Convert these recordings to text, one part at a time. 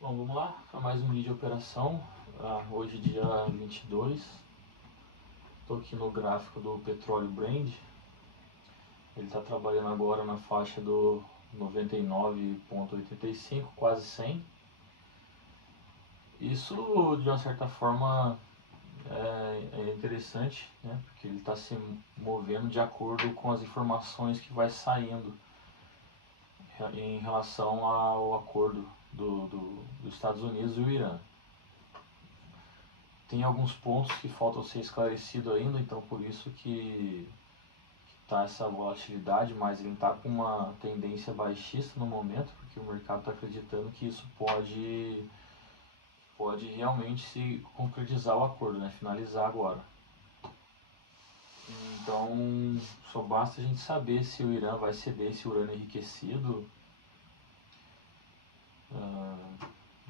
Bom, vamos lá para mais um vídeo de operação. Hoje dia 22. Estou aqui no gráfico do petróleo Brent. Ele está trabalhando agora na faixa do 99,85, quase 100. Isso de uma certa forma é interessante, né? Porque ele está se movendo de acordo com as informações que vai saindo em relação ao acordo dos Estados Unidos e o Irã. Tem alguns pontos que faltam ser esclarecidos ainda, então por isso que está essa volatilidade, mas ele está com uma tendência baixista no momento, porque o mercado está acreditando que isso pode realmente se concretizar o acordo, né? Finalizar agora. Então só basta a gente saber se o Irã vai ceder esse urânio enriquecido,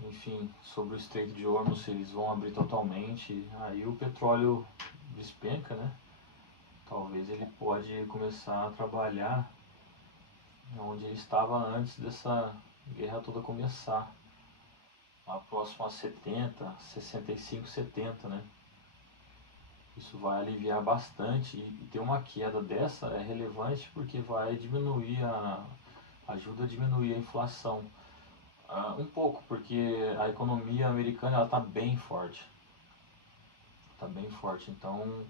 enfim, sobre o Estreito de Hormuz, se eles vão abrir totalmente, aí o petróleo despenca, né? Talvez ele pode começar a trabalhar onde ele estava antes dessa guerra toda começar, lá próximo a 70, 65, 70, né? Isso vai aliviar bastante e ter uma queda dessa é relevante porque vai diminuir ajuda a diminuir a inflação. Um pouco, porque a economia americana está bem forte. Está bem forte, então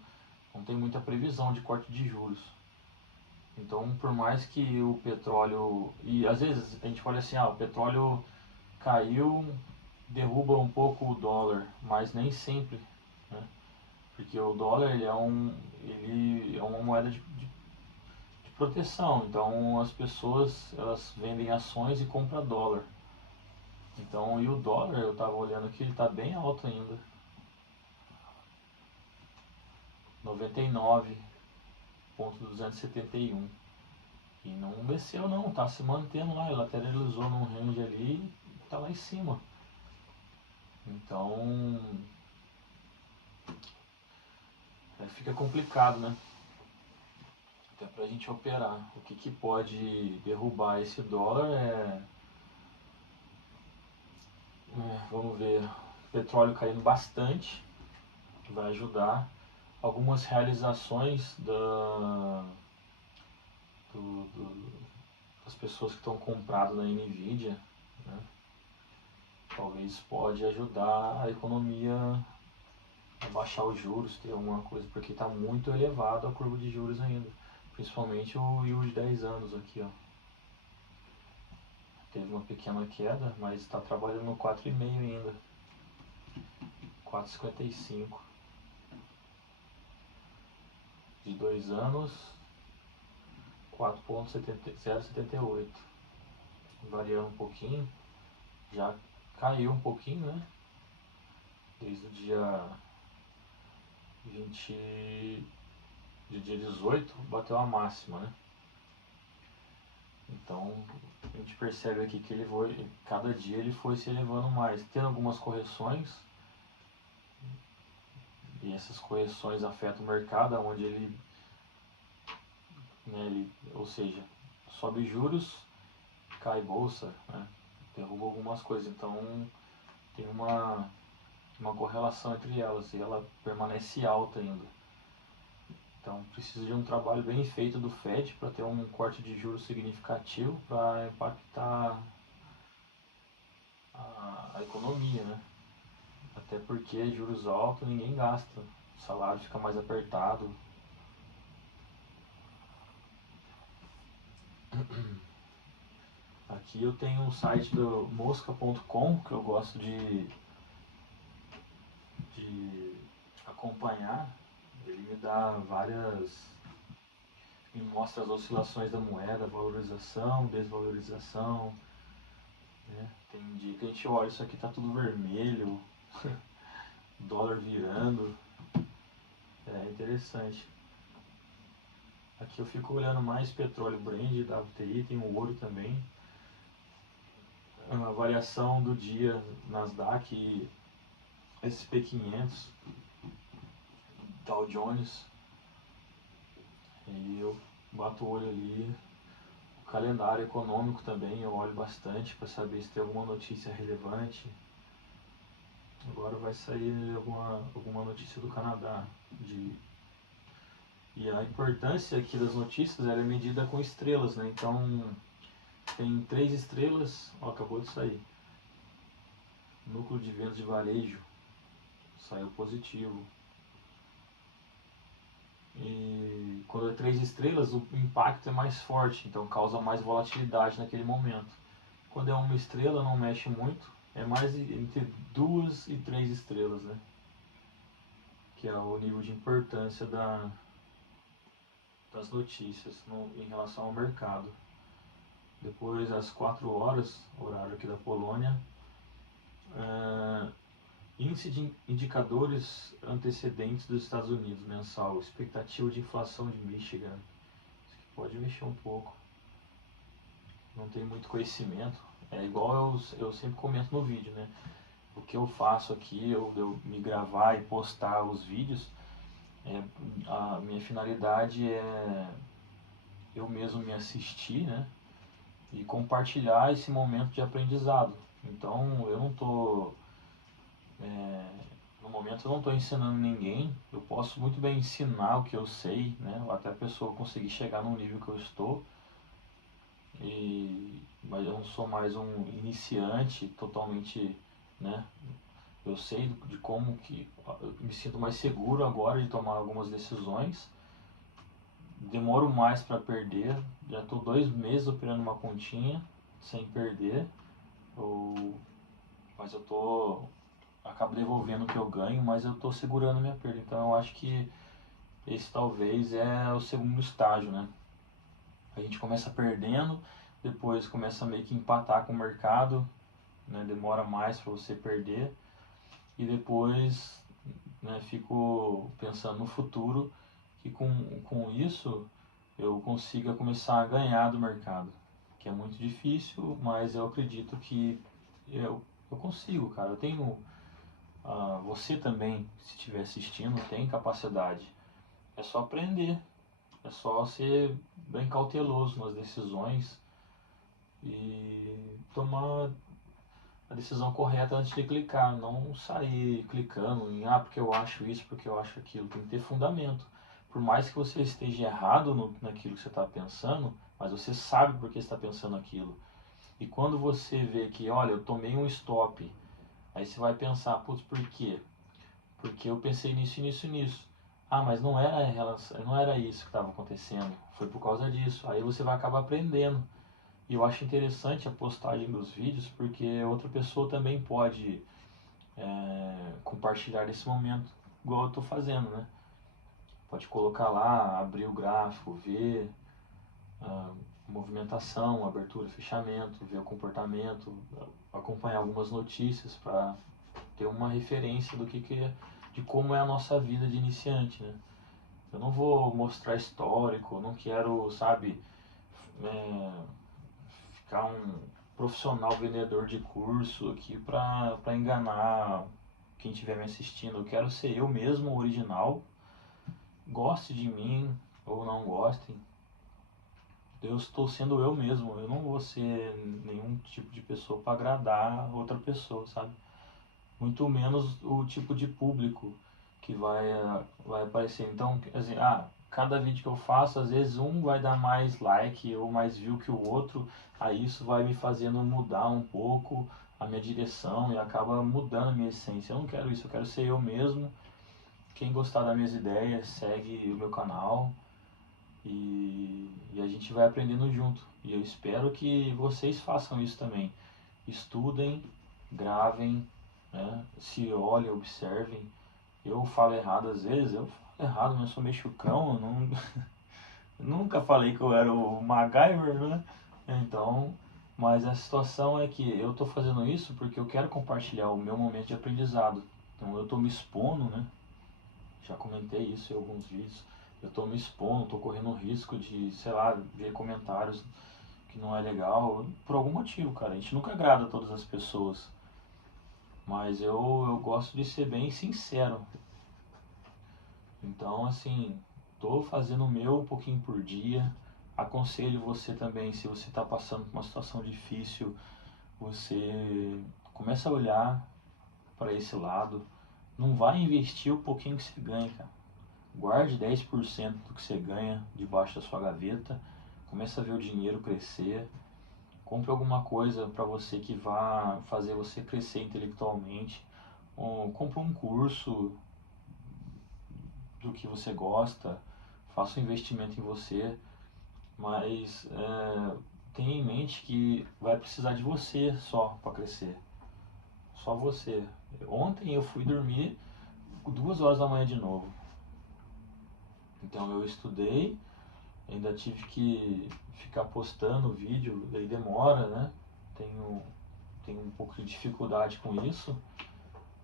não tem muita previsão de corte de juros. Então, por mais que o petróleo... E às vezes a gente olha assim, o petróleo caiu, derruba um pouco o dólar, mas nem sempre, né? Porque o dólar ele é uma moeda de proteção, então as pessoas elas vendem ações e compram dólar. Então, e o dólar, eu estava olhando que ele está bem alto ainda, 99,271. E não desceu não, está se mantendo lá, ele lateralizou num range ali e está lá em cima. Então fica complicado, né? Até para a gente operar. O que pode derrubar esse dólar vamos ver, petróleo caindo bastante, que vai ajudar. Algumas realizações das pessoas que estão compradas na Nvidia, né? Talvez pode ajudar a economia a baixar os juros, ter alguma coisa, porque está muito elevado a curva de juros ainda. Principalmente o yield de 10 anos aqui, ó. Teve uma pequena queda, mas está trabalhando no 4,5 ainda. 4,55. De 2 anos, 4,078. Variando um pouquinho. Já caiu um pouquinho, né? Desde o dia 20, de dia 18 bateu a máxima, né? Então a gente percebe aqui que ele foi, cada dia ele foi se elevando mais, tendo algumas correções, e essas correções afetam o mercado, onde ou seja, sobe juros, cai bolsa, né? Derruba algumas coisas, então tem uma correlação entre elas e ela permanece alta ainda. Então precisa de um trabalho bem feito do Fed para ter um corte de juros significativo para impactar a economia, né? Até porque juros altos ninguém gasta, o salário fica mais apertado. Aqui eu tenho um site do mosca.com que eu gosto de acompanhar. Ele me dá me mostra as oscilações da moeda, valorização, desvalorização, né? Tem dia que a gente olha, isso aqui tá tudo vermelho, dólar virando, é interessante. Aqui eu fico olhando mais petróleo Brent, WTI, tem o ouro também. A variação do dia Nasdaq e SP500, Dow Jones, e eu bato o olho ali, o calendário econômico também eu olho bastante para saber se tem alguma notícia relevante. Agora vai sair alguma notícia do Canadá. E a importância aqui das notícias ela é medida com estrelas, né? Então tem 3 estrelas, ó, acabou de sair. Núcleo de vendas de varejo saiu positivo. E quando é 3 estrelas, o impacto é mais forte, então causa mais volatilidade naquele momento. Quando é 1 estrela, não mexe muito, é mais entre 2 e 3 estrelas, né? Que é o nível de importância das notícias em relação ao mercado. Depois, às 4 horas, horário aqui da Polônia, índice de indicadores antecedentes dos Estados Unidos mensal, expectativa de inflação de Michigan. Isso aqui pode mexer um pouco. Não tem muito conhecimento. É igual eu sempre comento no vídeo, né? O que eu faço aqui, eu me gravar e postar os vídeos, a minha finalidade é eu mesmo me assistir, né? E compartilhar esse momento de aprendizado. Então eu não estou no momento eu não estou ensinando ninguém, eu posso muito bem ensinar o que eu sei, né? Ou até a pessoa conseguir chegar no nível que eu estou, mas eu não sou mais um iniciante totalmente, né? Eu sei de como que eu me sinto mais seguro agora de tomar algumas decisões, demoro mais para perder, já estou 2 meses operando uma continha sem perder, mas acabo devolvendo o que eu ganho, mas eu estou segurando a minha perda. Então eu acho que esse talvez é o segundo estágio, né? A gente começa perdendo, depois começa a meio que empatar com o mercado, né? Demora mais para você perder, e depois, né, fico pensando no futuro que com isso eu consiga começar a ganhar do mercado, que é muito difícil, mas eu acredito que eu consigo, cara. Eu tenho você também, se estiver assistindo, tem capacidade. É só aprender, é só ser bem cauteloso nas decisões e tomar a decisão correta antes de clicar, não sair clicando em porque eu acho isso, porque eu acho aquilo. Tem que ter fundamento. Por mais que você esteja errado naquilo que você está pensando, mas você sabe por que está pensando aquilo. E quando você vê que, olha, eu tomei um stop, aí você vai pensar, putz, por quê? Porque eu pensei nisso, nisso, nisso. Mas não era isso que estava acontecendo, foi por causa disso. Aí você vai acabar aprendendo. E eu acho interessante a postagem dos vídeos, porque outra pessoa também pode compartilhar esse momento, igual eu estou fazendo, né? Pode colocar lá, abrir o gráfico, ver a movimentação, abertura, fechamento, ver o comportamento, acompanhar algumas notícias para ter uma referência de como é a nossa vida de iniciante, né? Eu não vou mostrar histórico, não quero, sabe, ficar um profissional vendedor de curso aqui para enganar quem estiver me assistindo. Eu quero ser eu mesmo, original, goste de mim ou não gostem. Eu estou sendo eu mesmo, eu não vou ser nenhum tipo de pessoa para agradar outra pessoa, sabe? Muito menos o tipo de público que vai aparecer. Então, assim, cada vídeo que eu faço, às vezes um vai dar mais like ou mais view que o outro, aí isso vai me fazendo mudar um pouco a minha direção e acaba mudando a minha essência. Eu não quero isso, eu quero ser eu mesmo. Quem gostar das minhas ideias, segue o meu canal e a gente vai aprendendo junto. E eu espero que vocês façam isso também. Estudem, gravem, né? Se olhem, observem. Eu falo errado às vezes, eu falo errado, mas eu sou meio chucrão, eu não, nunca falei que eu era o MacGyver, né? Então, mas a situação é que eu estou fazendo isso porque eu quero compartilhar o meu momento de aprendizado. Então eu estou me expondo, né? Já comentei isso em alguns vídeos. Eu estou me expondo, estou correndo risco de, sei lá, ver comentários que não é legal, por algum motivo, cara. A gente nunca agrada todas as pessoas. Mas eu gosto de ser bem sincero. Então, assim, tô fazendo o meu um pouquinho por dia, aconselho você também, se você está passando por uma situação difícil, você começa a olhar para esse lado. Não vai investir o pouquinho que você ganha, cara. Guarde 10% do que você ganha debaixo da sua gaveta. Começa a ver o dinheiro crescer. Compre alguma coisa para você que vá fazer você crescer intelectualmente. Compre um curso do que você gosta. Faça um investimento em você. Mas tenha em mente que vai precisar de você só para crescer. Só você. Ontem eu fui dormir 2 horas da manhã de novo. Então eu estudei, ainda tive que ficar postando vídeo, daí demora, né? Tenho um pouco de dificuldade com isso,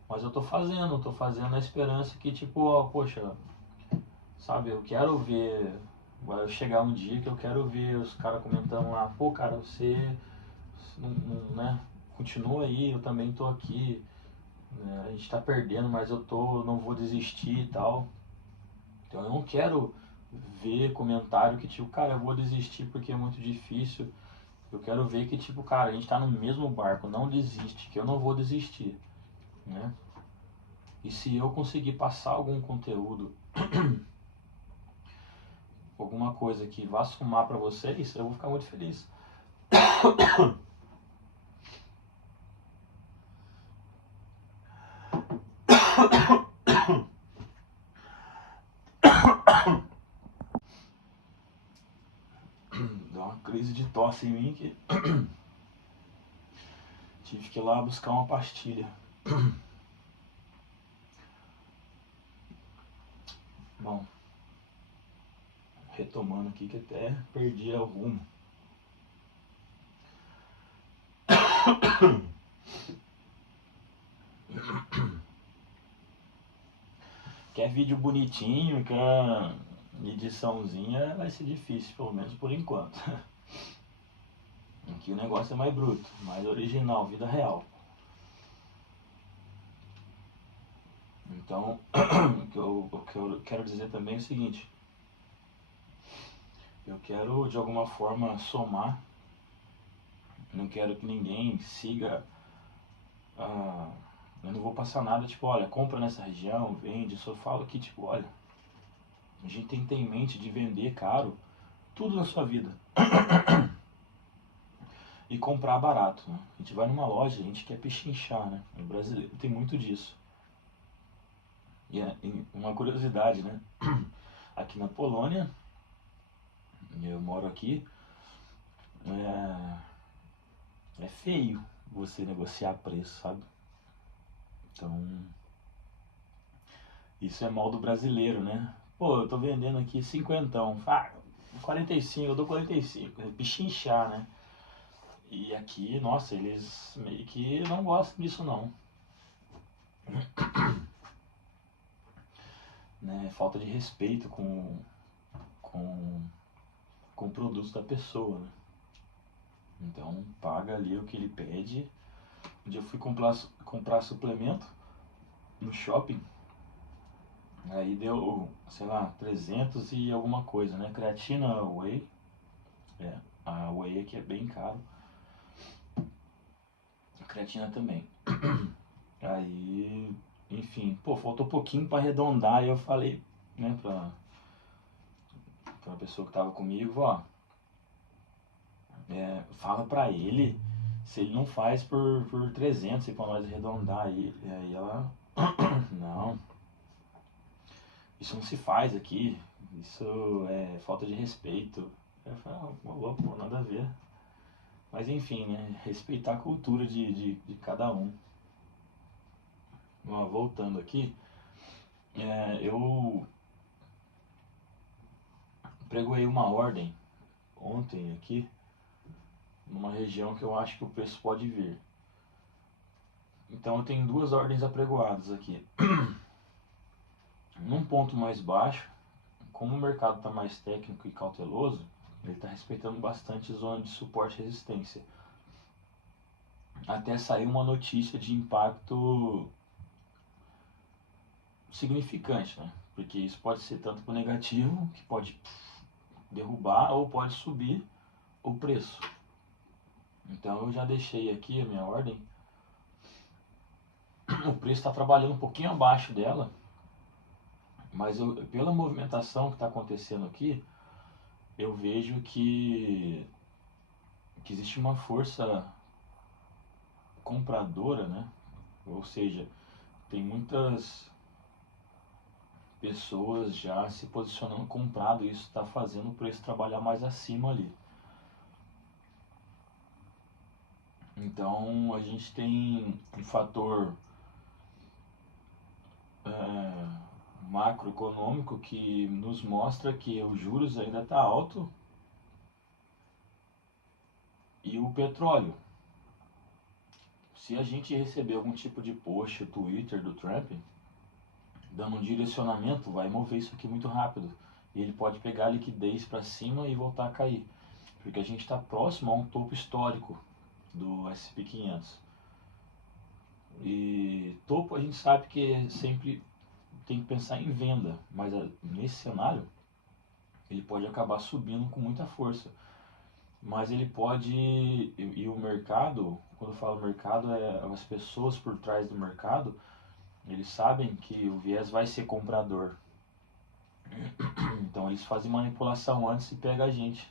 mas eu tô fazendo na esperança que tipo, ó, poxa, sabe, eu quero ver, vai chegar um dia que eu quero ver os caras comentando lá, pô cara, você né, continua aí, eu também tô aqui, né, a gente tá perdendo, mas não vou desistir e tal. Então eu não quero ver comentário que tipo, cara, eu vou desistir porque é muito difícil. Eu quero ver que tipo, cara, a gente tá no mesmo barco, não desiste, que eu não vou desistir, né? E se eu conseguir passar algum conteúdo, alguma coisa que vá somar pra vocês, eu vou ficar muito feliz. Deu uma crise de tosse em mim que tive que ir lá buscar uma pastilha. Bom, retomando aqui que até perdi o rumo. Quer vídeo bonitinho, quer ediçãozinha, vai ser difícil, pelo menos por enquanto. Aqui o negócio é mais bruto, mais original, vida real. Então, o que eu quero dizer também é o seguinte: eu quero de alguma forma somar, não quero que ninguém siga. Eu não vou passar nada tipo, olha, compra nessa região, vende. Só falo que, tipo, olha, a gente tem que ter em mente de vender caro tudo na sua vida e comprar barato, né? A gente vai numa loja, a gente quer pechinchar, né? O brasileiro tem muito disso. E uma curiosidade, né? Aqui na Polônia, eu moro aqui, é feio você negociar preço, sabe? Então, isso é mal do brasileiro, né? Pô, eu tô vendendo aqui 50, 45, eu dou 45, é pichinchar, né? E aqui, nossa, eles meio que não gostam disso não. Né? Falta de respeito com, com o produto da pessoa, né? Então, paga ali o que ele pede. Um dia eu fui comprar suplemento no shopping, aí deu, sei lá, 300 e alguma coisa, né? Creatina, whey, a whey aqui é bem caro, a creatina também. Aí, enfim, pô, faltou pouquinho pra arredondar, e eu falei, né, pra pessoa que tava comigo, ó, fala pra ele se ele não faz por 300 e pra nós arredondar aí. E aí ela, não, isso não se faz aqui, isso é falta de respeito. Eu falei, louco, nada a ver. Mas enfim, né, respeitar a cultura de cada um. Voltando aqui, eu pregoei uma ordem ontem aqui, numa região que eu acho que o preço pode vir. Então eu tenho 2 ordens apregoadas aqui. Num ponto mais baixo, como o mercado está mais técnico e cauteloso, ele está respeitando bastante zona de suporte e resistência. Até sair uma notícia de impacto significante, né? Porque isso pode ser tanto para o negativo, que pode derrubar ou pode subir o preço. Então eu já deixei aqui a minha ordem. O preço está trabalhando um pouquinho abaixo dela, mas pela movimentação que está acontecendo aqui, eu vejo que existe uma força compradora, né? Ou seja, tem muitas pessoas já se posicionando comprado, e isso está fazendo o preço trabalhar mais acima ali. Então a gente tem um fator macroeconômico que nos mostra que os juros ainda está alto e o petróleo. Se a gente receber algum tipo de post no Twitter do Trump dando um direcionamento, vai mover isso aqui muito rápido. E ele pode pegar a liquidez para cima e voltar a cair. Porque a gente está próximo a um topo histórico do S&P 500. E topo a gente sabe que sempre tem que pensar em venda, mas nesse cenário ele pode acabar subindo com muita força. Mas ele pode, e o mercado, quando eu falo mercado, é as pessoas por trás do mercado, eles sabem que o viés vai ser comprador. Então eles fazem manipulação antes e pega a gente.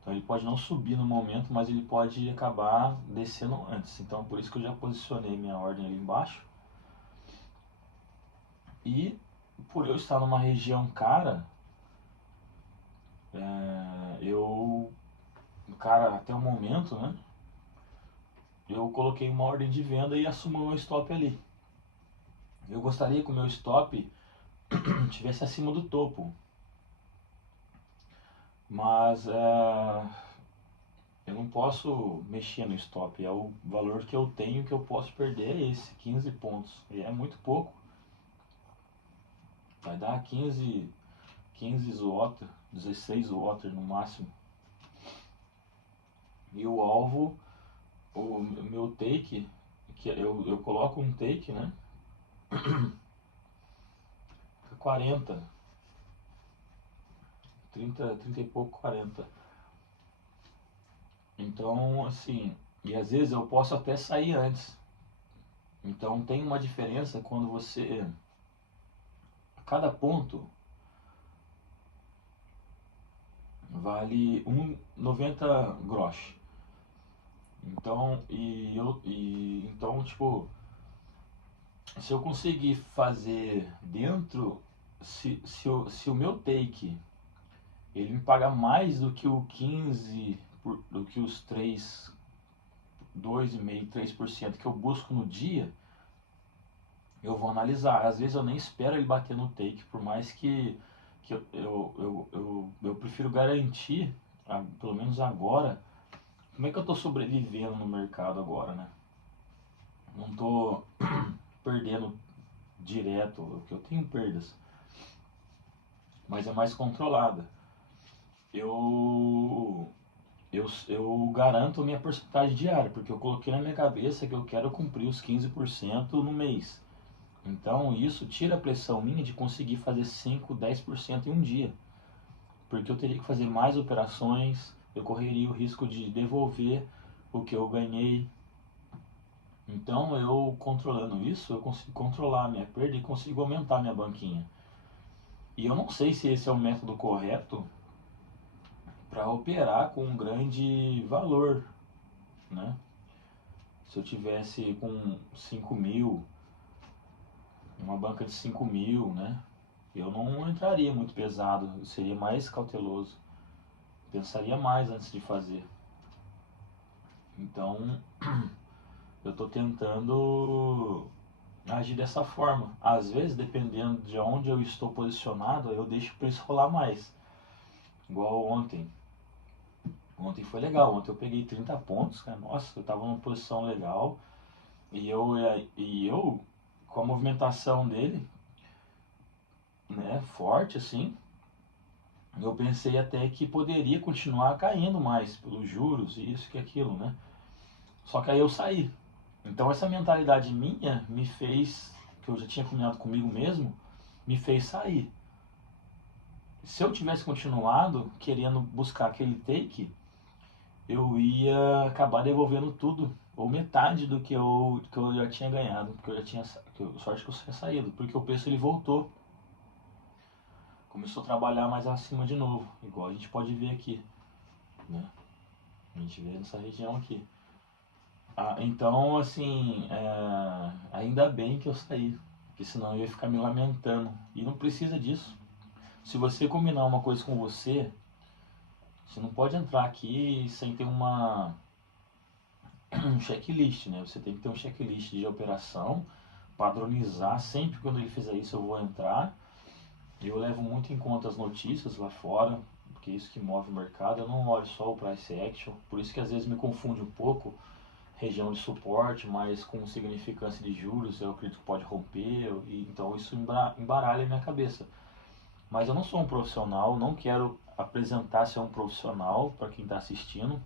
Então ele pode não subir no momento, mas ele pode acabar descendo antes. Então por isso que eu já posicionei minha ordem ali embaixo. E por eu estar numa região cara, até o momento, né? Eu coloquei uma ordem de venda e assumo o meu stop ali. Eu gostaria que o meu stop estivesse acima do topo. Mas eu não posso mexer no stop. É o valor que eu tenho que eu posso perder, é esse, 15 pontos. E é muito pouco. Vai dar 15 zloty, 16 zloty no máximo. E o alvo, o meu take, que eu coloco um take, né? 40, 30 e pouco, 40. Então, assim, e às vezes eu posso até sair antes. Então tem uma diferença quando você, cada ponto vale 1,90 grosch. Então, então, tipo, se eu conseguir fazer dentro, se o meu take ele me pagar mais do que o 15, do que os 3, 2,5%, 3% que eu busco no dia, eu vou analisar. Às vezes eu nem espero ele bater no take, por mais que eu prefiro garantir, pelo menos agora, como é que eu estou sobrevivendo no mercado agora, né? Não estou perdendo direto, porque eu tenho perdas, mas é mais controlada. Eu garanto minha porcentagem diária, porque eu coloquei na minha cabeça que eu quero cumprir os 15% no mês. Então isso tira a pressão minha de conseguir fazer 5, 10% em um dia. Porque eu teria que fazer mais operações, eu correria o risco de devolver o que eu ganhei. Então eu controlando isso, eu consigo controlar a minha perda e consigo aumentar a minha banquinha. E eu não sei se esse é o método correto para operar com um grande valor, né? Se eu tivesse com 5 mil, uma banca de 5 mil, né? Eu não entraria muito pesado, eu seria mais cauteloso, pensaria mais antes de fazer. Então, eu estou tentando agir dessa forma. Às vezes, dependendo de onde eu estou posicionado, eu deixo o preço rolar mais. Igual ontem. Ontem foi legal, ontem eu peguei 30 pontos, cara. Nossa, eu estava numa posição legal. E eu, com a movimentação dele, né, forte assim, eu pensei até que poderia continuar caindo mais pelos juros e isso que aquilo, né? Só que aí eu saí. Então essa mentalidade minha me fez, que eu já tinha combinado comigo mesmo, me fez sair. Se eu tivesse continuado querendo buscar aquele take, eu ia acabar devolvendo tudo, ou metade do que eu já tinha ganhado, porque eu já tinha, sorte que eu tinha saído, porque o preço ele voltou, começou a trabalhar mais acima de novo, igual a gente pode ver aqui, né? A gente vê nessa região aqui. Então, assim, ainda bem que eu saí, porque senão eu ia ficar me lamentando, e não precisa disso. Se você combinar uma coisa com você, você não pode entrar aqui sem ter um checklist, né? Você tem que ter um checklist de operação, padronizar. Sempre quando ele fizer isso eu vou entrar. Eu levo muito em conta as notícias lá fora, porque é isso que move o mercado. Eu não olho só o price action, por isso que às vezes me confunde um pouco. Região de suporte, mas com significância de juros, eu acredito que pode romper, então isso embaralha a minha cabeça. Mas eu não sou um profissional, não quero apresentar ser um profissional para quem está assistindo.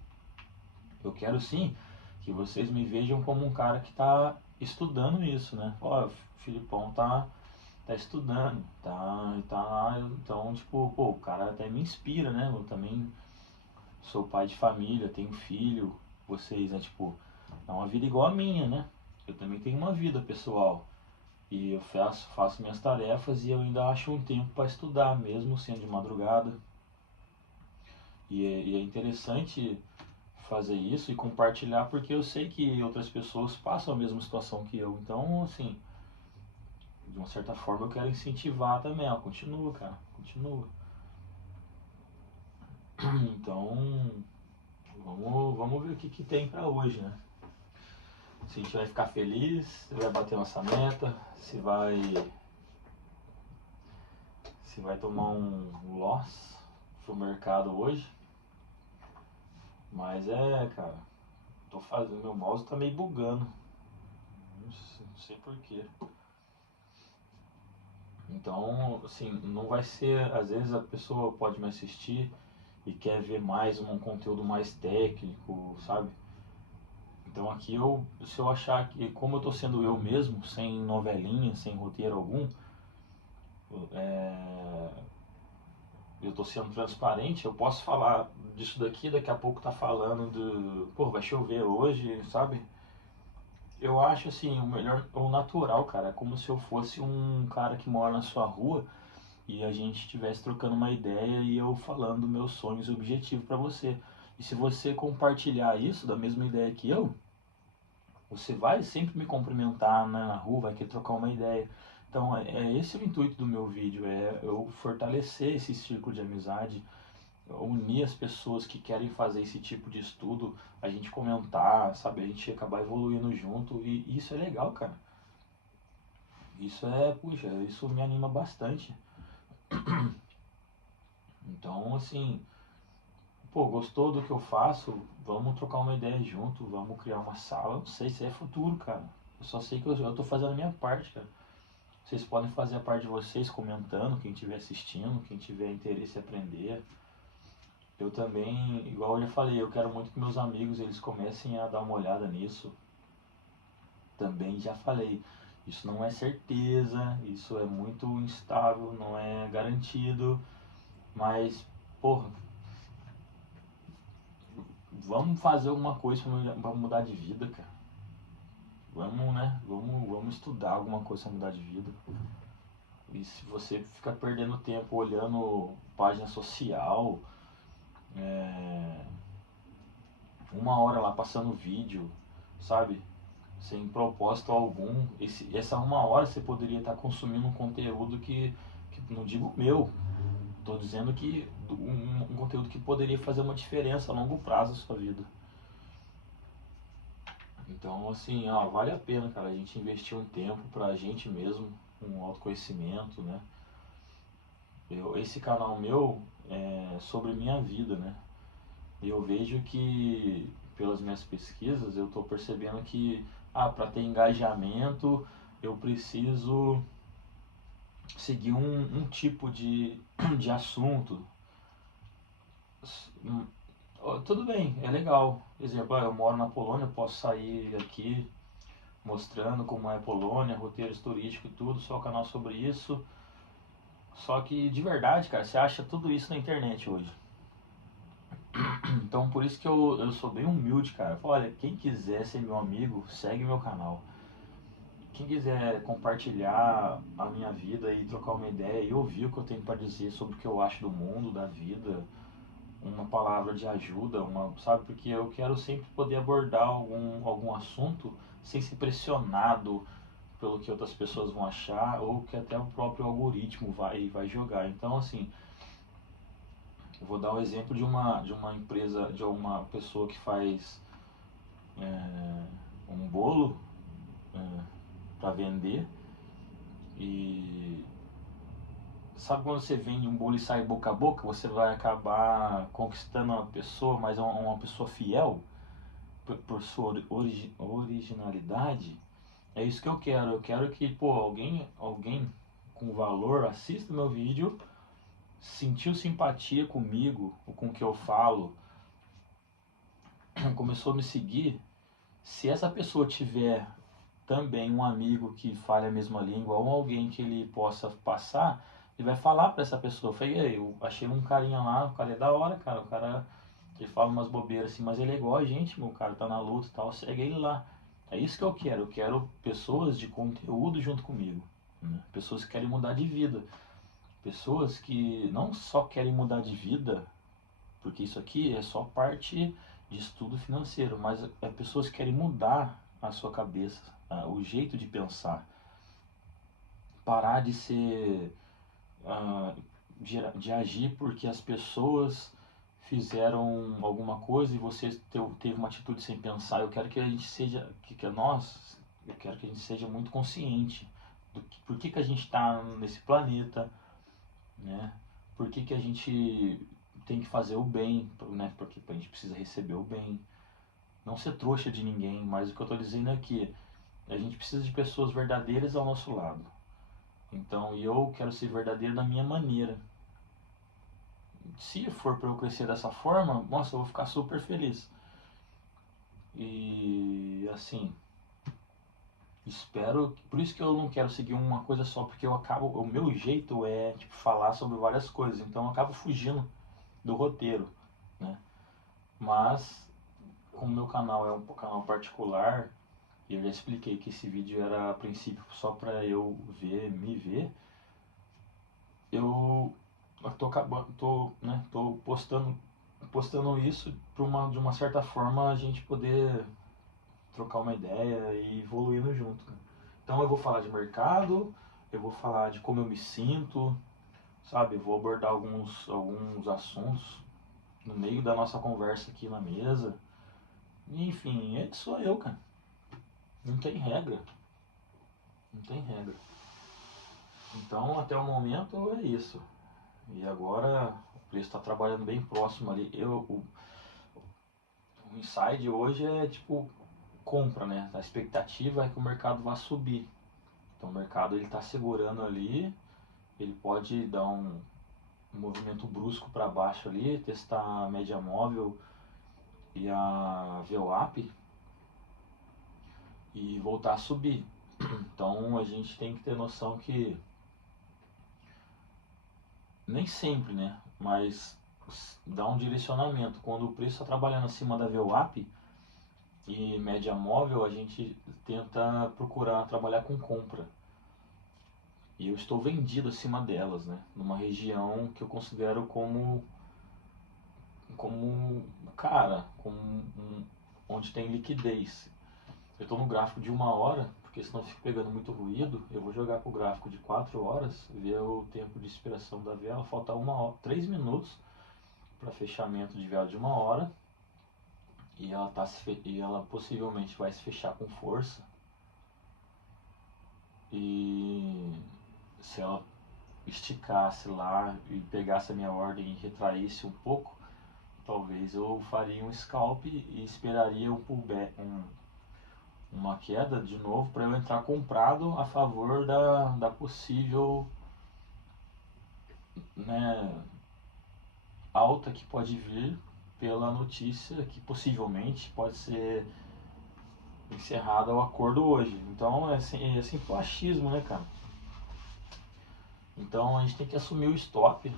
Eu quero sim que vocês me vejam como um cara que está estudando isso, né? Ó, o Filipão tá estudando, tá lá, então, tipo, pô, o cara até me inspira, né? Eu também sou pai de família, tenho filho, vocês, né? Tipo, é uma vida igual a minha, né? Eu também tenho uma vida pessoal. E eu faço minhas tarefas e eu ainda acho um tempo para estudar, mesmo sendo de madrugada. E é interessante fazer isso e compartilhar porque eu sei que outras pessoas passam a mesma situação que eu. Então, assim, de uma certa forma eu quero incentivar também. Ó, continua, cara, continua. Então, vamos ver o que tem pra hoje, né? Se a gente vai ficar feliz, se vai bater nossa meta, se vai tomar um loss pro mercado hoje. Mas cara, tô fazendo, meu mouse tá meio bugando. Não sei porquê. Então, assim, não vai ser. Às vezes a pessoa pode me assistir e quer ver mais um conteúdo mais técnico, sabe? Então aqui se eu achar que, como eu tô sendo eu mesmo, sem novelinha, sem roteiro algum, é, eu tô sendo transparente, eu posso falar disso daqui, daqui a pouco tá falando pô, vai chover hoje, sabe? Eu acho assim, o melhor, o natural, cara, é como se eu fosse um cara que mora na sua rua e a gente estivesse trocando uma ideia e eu falando meus sonhos e objetivos para você. E se você compartilhar isso, da mesma ideia que eu, você vai sempre me cumprimentar na rua, vai querer trocar uma ideia. Então é esse o intuito do meu vídeo, é eu fortalecer esse círculo de amizade, unir as pessoas que querem fazer esse tipo de estudo, a gente comentar, sabe, a gente acabar evoluindo junto e isso é legal, cara. Puxa, isso me anima bastante. Então, assim, pô, gostou do que eu faço? Vamos trocar uma ideia junto, vamos criar uma sala. Eu não sei se é futuro, cara. Eu só sei que eu tô fazendo a minha parte, cara. Vocês podem fazer a parte de vocês comentando, quem estiver assistindo, quem tiver interesse em aprender. Eu também, igual eu já falei, eu quero muito que meus amigos eles comecem a dar uma olhada nisso. Também já falei, isso não é certeza, isso é muito instável, não é garantido, mas, porra, vamos fazer alguma coisa pra mudar de vida, cara. Vamos, né? Vamos estudar alguma coisa pra mudar de vida. E se você fica perdendo tempo olhando página social, é, uma hora lá passando vídeo, sabe? Sem propósito algum, essa uma hora você poderia estar consumindo um conteúdo que não digo meu, estou dizendo que um conteúdo que poderia fazer uma diferença a longo prazo na sua vida. Então, assim, ó, vale a pena, cara, a gente investir um tempo pra gente mesmo, um autoconhecimento, né? Esse canal meu é sobre minha vida, né? Eu vejo que, pelas minhas pesquisas, eu estou percebendo que, para ter engajamento, eu preciso seguir um tipo de assunto. Tudo bem, é legal. Por exemplo, eu moro na Polônia, eu posso sair aqui mostrando como é a Polônia, roteiros turísticos e tudo, só o canal sobre isso. Só que de verdade, cara, você acha tudo isso na internet hoje. Então por isso que eu sou bem humilde, cara. Eu falo, olha, quem quiser ser meu amigo, segue meu canal. Quem quiser compartilhar a minha vida e trocar uma ideia e ouvir o que eu tenho para dizer sobre o que eu acho do mundo, da vida, uma palavra de ajuda, sabe? Porque eu quero sempre poder abordar algum assunto sem ser pressionado pelo que outras pessoas vão achar ou que até o próprio algoritmo vai jogar. Então, assim, eu vou dar um exemplo de uma empresa, de uma pessoa que faz um bolo para vender e sabe quando você vende um bolo e sai boca a boca, você vai acabar conquistando uma pessoa, mas é uma pessoa fiel por sua originalidade. É isso que eu quero. Eu quero que, pô, alguém com valor assista meu vídeo, sentiu simpatia comigo, ou com o que eu falo, começou a me seguir. Se essa pessoa tiver também um amigo que fale a mesma língua ou alguém que ele possa passar, ele vai falar para essa pessoa, falei, aí, eu achei um carinha lá, o cara é da hora, cara, o cara ele fala umas bobeiras assim, mas ele é igual a gente, meu cara, tá na luta e tal, segue ele lá. É isso que eu quero pessoas de conteúdo junto comigo, né? Pessoas que querem mudar de vida, pessoas que não só querem mudar de vida, porque isso aqui é só parte de estudo financeiro, mas é pessoas que querem mudar a sua cabeça, o jeito de pensar, parar de ser, ah, de agir porque as pessoas fizeram alguma coisa e você teve uma atitude sem pensar. Eu quero que a gente seja, eu quero que a gente seja muito consciente do que, por que a gente está nesse planeta, né? Por que a gente tem que fazer o bem, né? Porque a gente precisa receber o bem. Não ser trouxa de ninguém, mas o que eu estou dizendo é que a gente precisa de pessoas verdadeiras ao nosso lado. Então, eu quero ser verdadeiro da minha maneira. Se for para eu crescer dessa forma, nossa, eu vou ficar super feliz. E assim, espero, por isso que eu não quero seguir uma coisa só, porque o meu jeito é tipo falar sobre várias coisas, então eu acabo fugindo do roteiro, né? Mas como meu canal é um canal particular, e eu já expliquei que esse vídeo era a princípio só para eu me ver, eu tô postando isso para de uma certa forma a gente poder trocar uma ideia e evoluindo junto, né? Então eu vou falar de mercado, eu vou falar de como eu me sinto, sabe? Eu vou abordar alguns assuntos no meio da nossa conversa aqui na mesa. Enfim, esse sou eu, cara. Não tem regra. Não tem regra. Então, até o momento é isso. E agora o preço está trabalhando bem próximo ali. O inside hoje é tipo compra, né? A expectativa é que o mercado vá subir. Então o mercado ele está segurando ali, ele pode dar um movimento brusco para baixo ali, testar a média móvel e a VWAP e voltar a subir. Então a gente tem que ter noção que nem sempre, né? Mas dá um direcionamento. Quando o preço está trabalhando acima da VWAP e média móvel, a gente tenta procurar trabalhar com compra. E eu estou vendido acima delas, né? Numa região que eu considero onde tem liquidez. Eu estou no gráfico de 1 hora, porque senão fica pegando muito ruído. Eu vou jogar para o gráfico de 4 horas, ver o tempo de expiração da vela. Falta 3 minutos para fechamento de vela de 1 hora. E ela possivelmente vai se fechar com força. E se ela esticasse lá e pegasse a minha ordem e retraísse um pouco, talvez eu faria um scalp e esperaria um pullback, uma queda de novo para eu entrar comprado a favor da possível, né, alta que pode vir pela notícia que possivelmente pode ser encerrado o acordo hoje. Então é assim o achismo, né, cara? Então a gente tem que assumir o stop.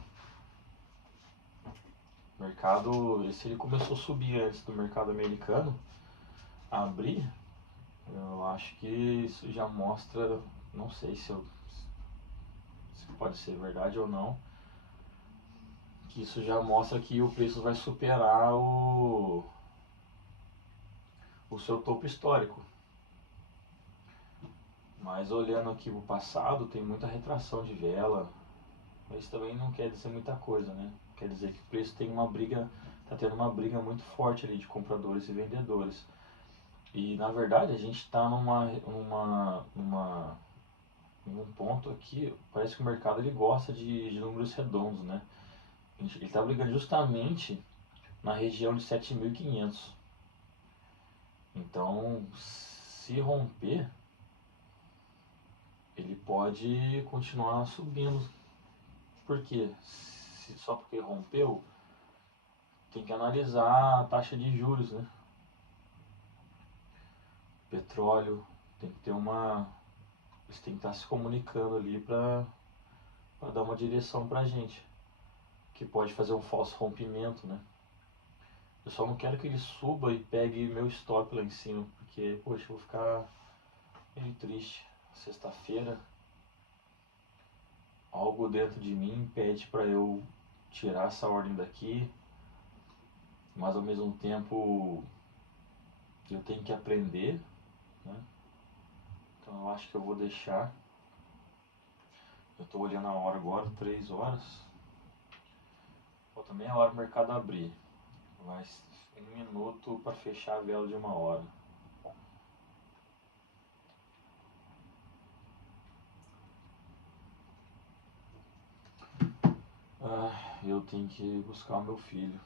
O mercado, se ele começou a subir antes do mercado americano abrir, eu acho que isso já mostra, não sei se pode ser verdade ou não, que isso já mostra que o preço vai superar o seu topo histórico. Mas olhando aqui o passado, tem muita retração de vela, mas isso também não quer dizer muita coisa, né? Quer dizer que o preço tem uma briga, está tendo uma briga muito forte ali de compradores e vendedores. E na verdade a gente está num ponto aqui, parece que o mercado ele gosta de números redondos, né? Ele está brigando justamente na região de 7.500. Então, se romper, ele pode continuar subindo. Por quê? Só porque rompeu, tem que analisar a taxa de juros, né? Petróleo, tem que ter uma. Eles têm que estar se comunicando ali para dar uma direção pra gente. Que pode fazer um falso rompimento, né? Eu só não quero que ele suba e pegue meu stop lá em cima, porque, poxa, eu vou ficar meio triste. Sexta-feira, algo dentro de mim pede para eu tirar essa ordem daqui, mas ao mesmo tempo eu tenho que aprender, né? Então eu acho que eu vou deixar. Eu estou olhando a hora agora, 3 horas. Falta meia hora o mercado abrir. Mais 1 minuto para fechar a vela de 1 hora. Eu tenho que buscar o meu filho.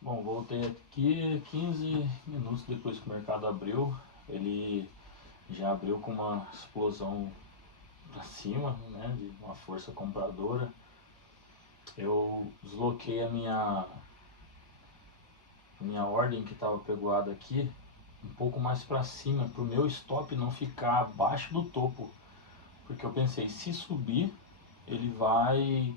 Bom, voltei aqui 15 minutos depois que o mercado abriu. Ele já abriu com uma explosão para cima, né, de uma força compradora. Eu desloquei a minha ordem que estava pegoada aqui um pouco mais para cima, para o meu stop não ficar abaixo do topo, porque eu pensei, se subir, ele vai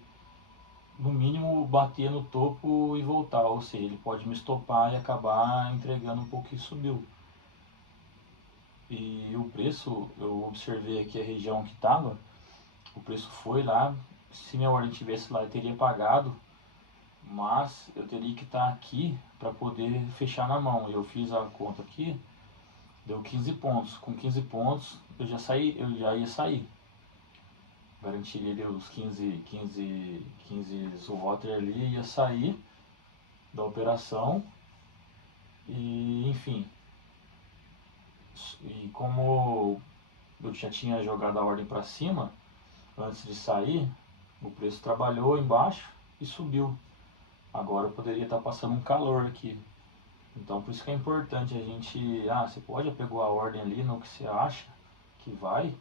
no mínimo bater no topo e voltar, ou seja, ele pode me estopar e acabar entregando um pouco que subiu. E o preço, eu observei aqui a região que estava, o preço foi lá, se minha ordem tivesse lá eu teria pagado, mas eu teria que estar aqui para poder fechar na mão. Eu fiz a conta aqui, deu 15 pontos. Com 15 pontos eu já ia sair. Garantiria ali os 15 water ali, ia sair da operação e enfim. E como eu já tinha jogado a ordem para cima, antes de sair, o preço trabalhou embaixo e subiu. Agora eu poderia estar passando um calor aqui. Então por isso que é importante a gente. Você pode pegar a ordem ali no que você acha que vai,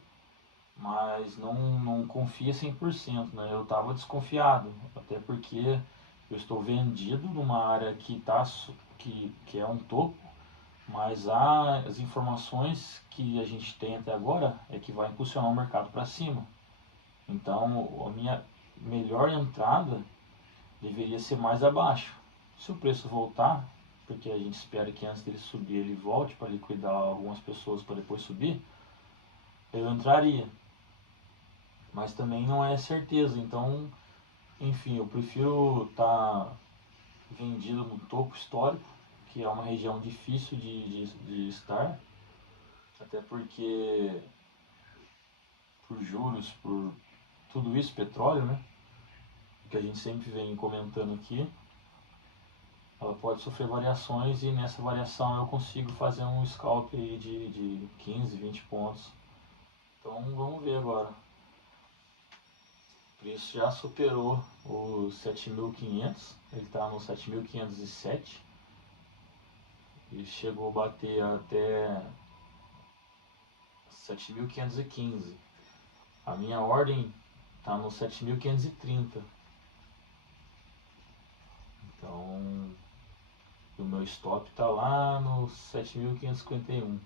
mas não confia 100%, né? Eu estava desconfiado, até porque eu estou vendido numa área que é um topo, mas as informações que a gente tem até agora é que vai impulsionar o mercado para cima. Então a minha melhor entrada deveria ser mais abaixo. Se o preço voltar, porque a gente espera que antes dele subir ele volte para liquidar algumas pessoas para depois subir, eu entraria. Mas também não é certeza, então, enfim, eu prefiro estar vendido no topo histórico, que é uma região difícil de estar, até porque por juros, por tudo isso, petróleo, né, que a gente sempre vem comentando aqui, ela pode sofrer variações e nessa variação eu consigo fazer um scalp aí de 15, 20 pontos. Então vamos ver agora. O preço já superou os 7.500, ele está no 7.507 e chegou a bater até 7.515. A minha ordem está no 7.530. Então o meu stop está lá no 7.551.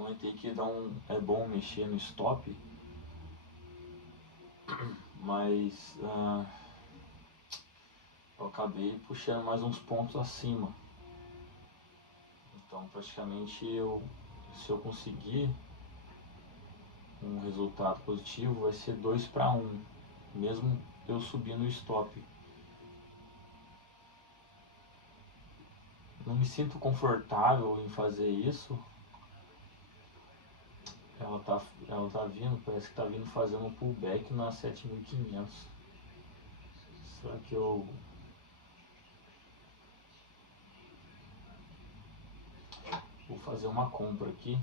comentei que é bom mexer no stop, mas eu acabei puxando mais uns pontos acima. Então praticamente se eu conseguir um resultado positivo, vai ser 2-1, mesmo eu subindo o stop. Não me sinto confortável em fazer isso. Ela tá vindo, parece que tá vindo fazendo um pullback na 7.500. Será que eu vou fazer uma compra aqui?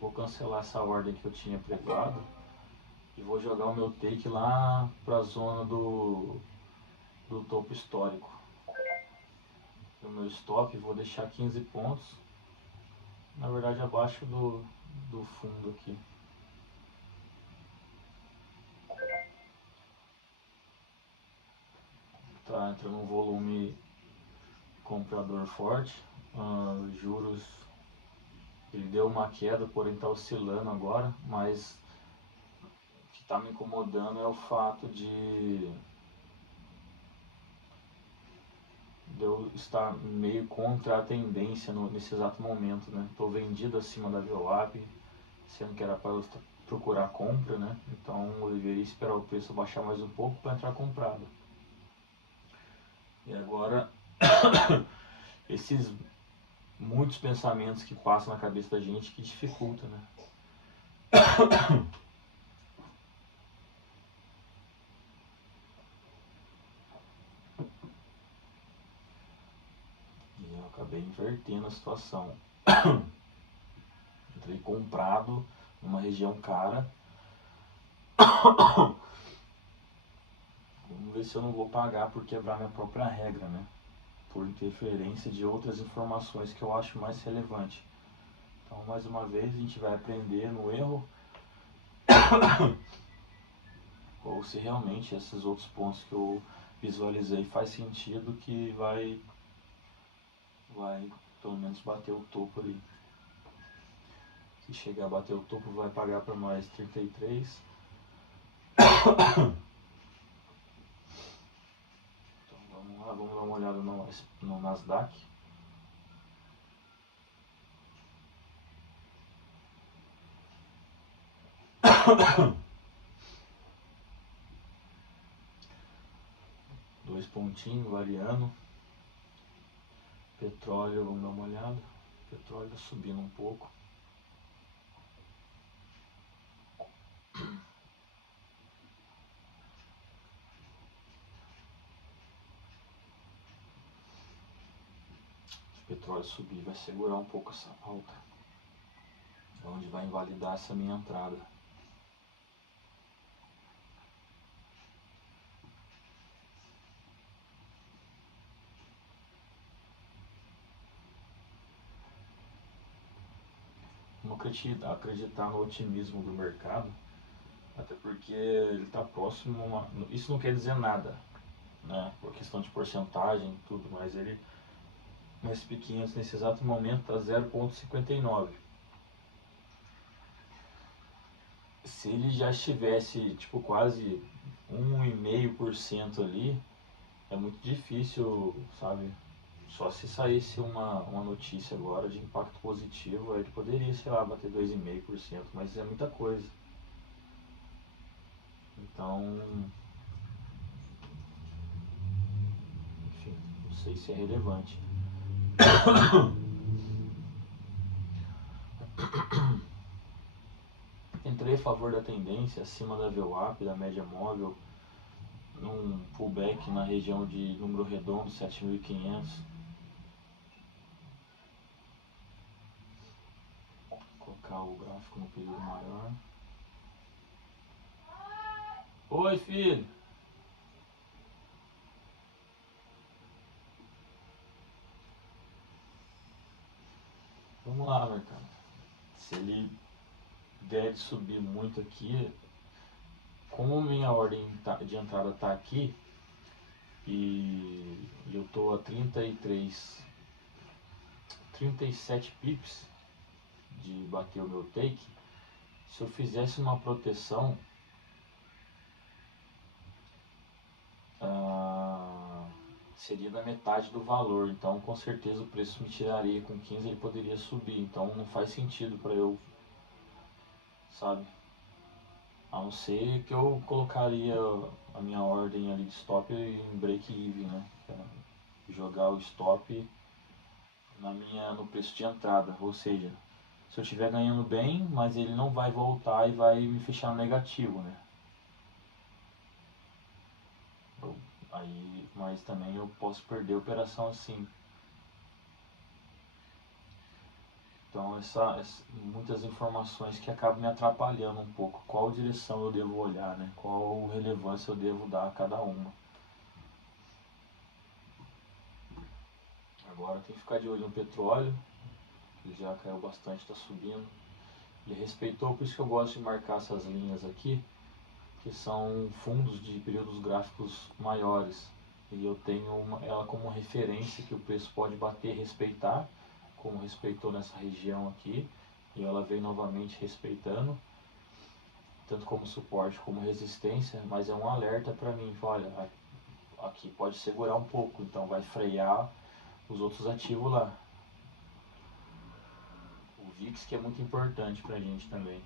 Vou cancelar essa ordem que eu tinha preparado e vou jogar o meu take lá para a zona do topo histórico. O meu stop vou deixar 15 pontos, na verdade abaixo do fundo aqui. Tá entrando um volume comprador forte, juros, ele deu uma queda, porém está oscilando agora, mas o que está me incomodando é o fato de eu estar meio contra a tendência nesse exato momento, né? Estou vendido acima da VWAP, sendo que era para eu procurar compra, né? Então eu deveria esperar o preço baixar mais um pouco para entrar comprado. E agora esses muitos pensamentos que passam na cabeça da gente que dificulta, né? E eu acabei invertendo a situação. Entrei comprado numa região cara. Vamos ver se eu não vou pagar por quebrar minha própria regra, né? Por interferência de outras informações que eu acho mais relevante. Então, mais uma vez, a gente vai aprender no erro ou se realmente esses outros pontos que eu visualizei faz sentido, que vai pelo menos bater o topo ali. Se chegar a bater o topo, vai pagar para nós 33. Então vamos lá, vamos dar uma olhada no Nasdaq. Dois pontinhos variando. Petróleo, vamos dar uma olhada. Petróleo subindo um pouco. Se o petróleo subir, vai segurar um pouco essa alta, onde vai invalidar essa minha entrada. Não acreditar no otimismo do mercado, até porque ele está próximo a uma... Isso não quer dizer nada, né? Por questão de porcentagem e tudo, mas ele, no SP500 nesse exato momento está 0,59. Se ele já estivesse tipo quase 1,5% ali, é muito difícil, sabe? Só se saísse uma notícia agora de impacto positivo, aí ele poderia, sei lá, bater 2,5%, mas é muita coisa. Então, enfim, não sei se é relevante. Entrei a favor da tendência, acima da VWAP, da média móvel, num pullback na região de número redondo, 7.500. Vou colocar o gráfico no período maior. Oi, filho! Vamos lá, mercado. Se ele deve subir muito aqui, como minha ordem de entrada está aqui e eu estou a 37 pips de bater o meu take, se eu fizesse uma proteção, seria da metade do valor, então com certeza o preço me tiraria, com 15 ele poderia subir, então não faz sentido para eu, sabe? A não ser que eu colocaria a minha ordem ali de stop em break-even, né? Jogar o stop no preço de entrada, ou seja, se eu estiver ganhando bem, mas ele não vai voltar e vai me fechar no negativo, né? Mas também eu posso perder a operação assim. Então muitas informações que acabam me atrapalhando um pouco. Qual direção eu devo olhar, né? Qual relevância eu devo dar a cada uma. Agora tem que ficar de olho no petróleo, que já caiu bastante, está subindo. Ele respeitou, por isso que eu gosto de marcar essas linhas aqui, que são fundos de períodos gráficos maiores. E eu tenho ela como referência que o preço pode bater e respeitar, como respeitou nessa região aqui, e ela vem novamente respeitando, tanto como suporte como resistência, mas é um alerta para mim, olha, aqui pode segurar um pouco, então vai frear os outros ativos lá. O VIX que é muito importante pra gente também.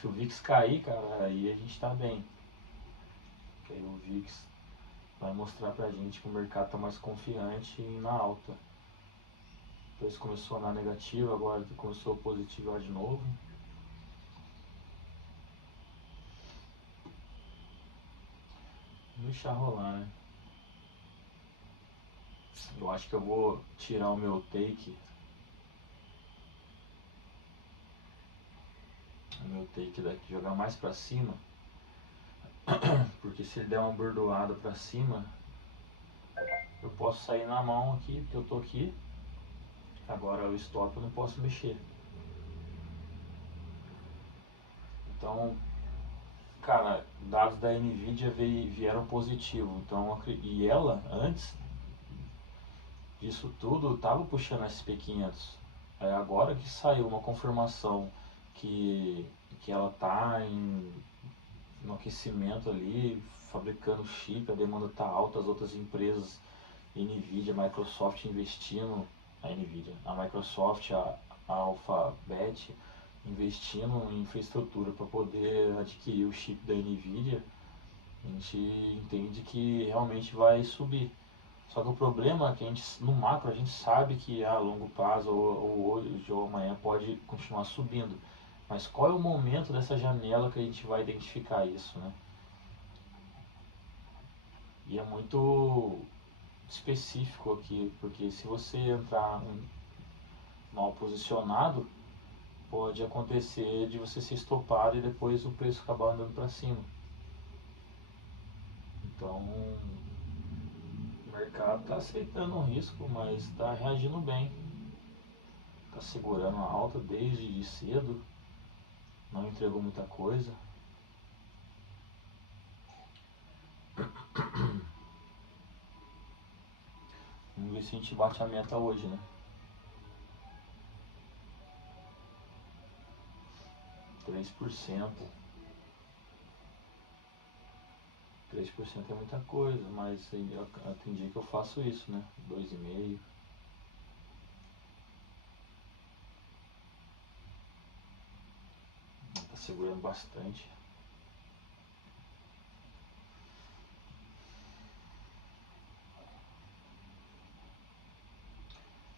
Se o VIX cair, cara, aí a gente tá bem. Porque aí o VIX vai mostrar pra gente que o mercado tá mais confiante e na alta. Depois começou na negativa, agora começou a positivar de novo. Vou deixar rolar, né? Eu acho que eu vou tirar o meu take. O meu take daqui, jogar mais pra cima. Porque se ele der uma bordoada pra cima, eu posso sair na mão aqui, porque eu tô aqui. Agora o stop eu não posso mexer. Então, cara, dados da Nvidia vieram positivo. Então, e ela, antes disso tudo, estava puxando SP500. Agora que saiu uma confirmação que, que ela está no aquecimento ali, fabricando chip, a demanda está alta, as outras empresas, Nvidia, Microsoft investindo, a Microsoft, a Alphabet, investindo em infraestrutura para poder adquirir o chip da Nvidia, a gente entende que realmente vai subir. Só que o problema é que no macro a gente sabe que a longo prazo ou hoje ou amanhã pode continuar subindo. Mas qual é o momento dessa janela que a gente vai identificar isso, né? E é muito específico aqui, porque se você entrar mal posicionado, pode acontecer de você ser estopado e depois o preço acabar andando para cima. Então, o mercado está aceitando o risco, mas está reagindo bem. Está segurando a alta desde cedo, não entregou muita coisa. Vamos ver se a gente bate a meta hoje, né? 3%. 3% é muita coisa, mas tem dia que eu faço isso, né? 2,5%. Tá segurando bastante.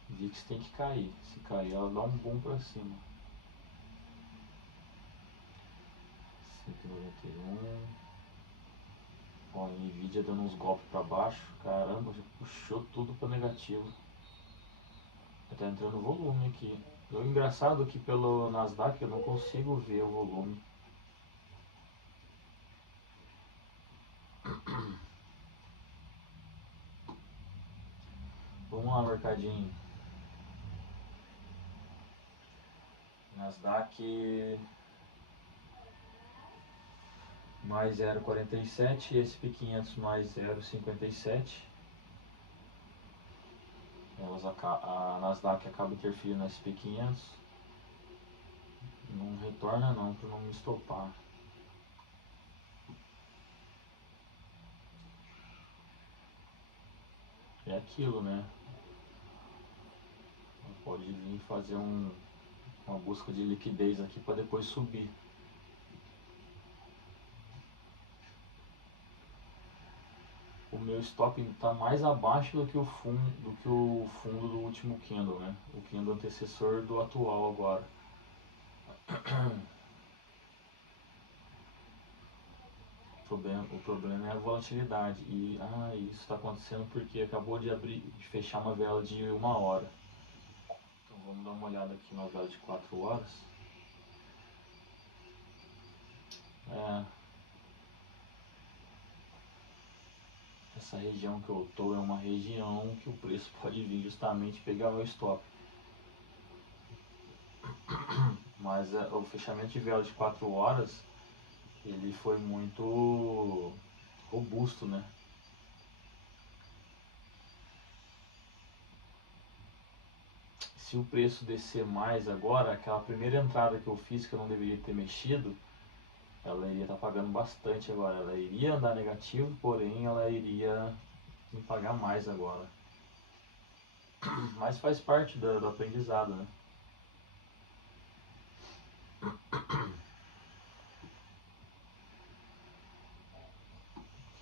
VIX tem que cair. Se cair, ela dá um boom pra cima. 191. Ó, a Nvidia dando uns golpes pra baixo. Caramba, já puxou tudo pra negativo. Tá entrando volume aqui. O engraçado é que pelo Nasdaq eu não consigo ver o volume. Vamos lá, mercadinho. Nasdaq mais 0,47, SP500 mais 0,57. A Nasdaq acaba interferindo no SP500. Não retorna não, para não me estopar. É aquilo, né? Pode vir fazer uma busca de liquidez aqui para depois subir. O meu stop está mais abaixo do que o fundo do último candle, né? O candle antecessor do atual agora. O problema é a volatilidade. E isso está acontecendo porque acabou de fechar uma vela de 1 hora. Então vamos dar uma olhada aqui na vela de 4 horas. Essa região que eu estou é uma região que o preço pode vir justamente pegar o stop. Mas o fechamento de vela de 4 horas, ele foi muito robusto, né? Se o preço descer mais agora, aquela primeira entrada que eu fiz, que eu não deveria ter mexido, ela iria estar pagando bastante agora. Ela iria andar negativo, porém ela iria me pagar mais agora. Mas faz parte do aprendizado, né? O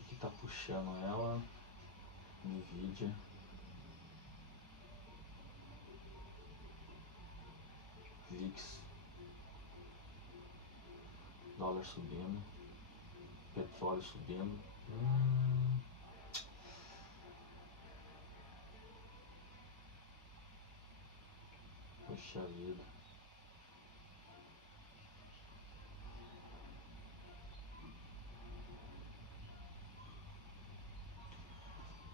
que está puxando ela? Nvidia. VIX. Dólar subindo. Petróleo subindo. Poxa vida.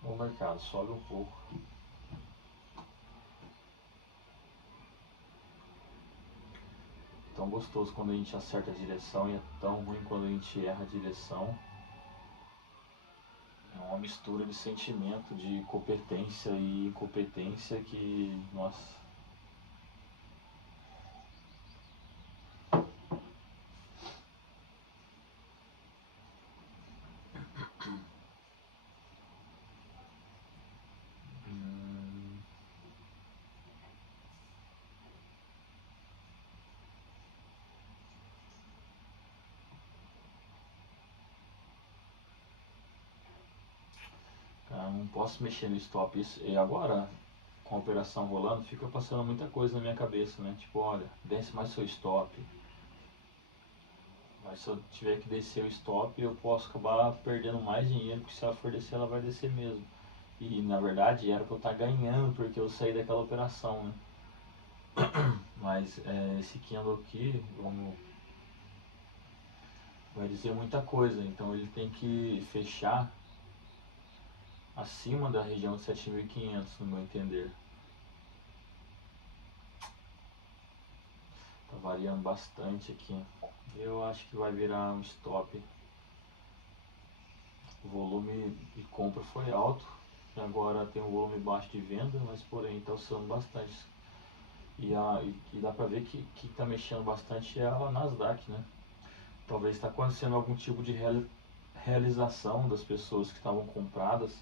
O mercado sobe um pouco. Tão gostoso quando a gente acerta a direção e é tão ruim quando a gente erra a direção. É uma mistura de sentimento de competência e incompetência que, nossa. Cara, não posso mexer no stop. Isso, e agora, com a operação rolando, fica passando muita coisa na minha cabeça, né? Tipo, olha, desce mais seu stop. Mas se eu tiver que descer o stop, eu posso acabar perdendo mais dinheiro, porque se ela for descer, ela vai descer mesmo. E na verdade era pra eu estar ganhando, porque eu saí daquela operação, né? Mas esse candle aqui, vai dizer muita coisa, então ele tem que fechar acima da região de 7.500, no meu entender. Tá variando bastante aqui. Eu acho que vai virar um stop. O volume de compra foi alto, e agora tem um volume baixo de venda, mas porém está oscilando bastante. E dá pra ver que está mexendo bastante é a Nasdaq, né? Talvez está acontecendo algum tipo de realização das pessoas que estavam compradas.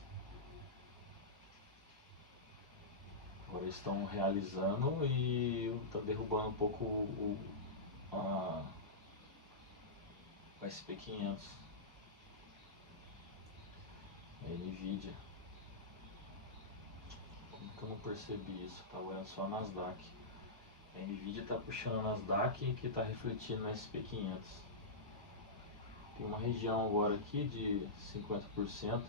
Agora estão realizando e está derrubando um pouco o SP500. A Nvidia. Como que eu não percebi isso? Tá olhando só a Nasdaq. A Nvidia está puxando a Nasdaq que está refletindo no SP500. Tem uma região agora aqui de 50%.